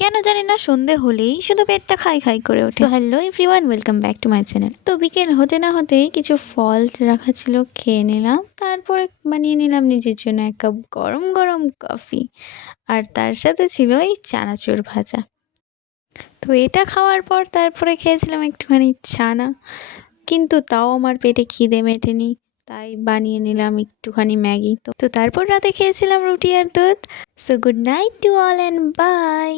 কেন জানি না সন্ধে হলেই শুধু পেটটা খাই খাই করে ওঠে। So hello everyone, welcome back to my channel. তো বিকেল হতে না হতেই কিছু ফল রাখা ছিল, খেয়ে নিলাম। তারপরে বানিয়ে নিলাম নিজের জন্য এক কাপ গরম গরম কফি, আর তার সাথে ছিল এই চানাচুর ভাজা। তো এটা খাওয়ার পর তারপরে খেয়েছিলাম একটুখানি ছানা, কিন্তু তাও আমার পেটে খিদে মেটেনি, তাই বানিয়ে নিলাম একটুখানি ম্যাগি। তো তারপর রাতে খেয়েছিলাম রুটি আর দুধ। So good night to all and by.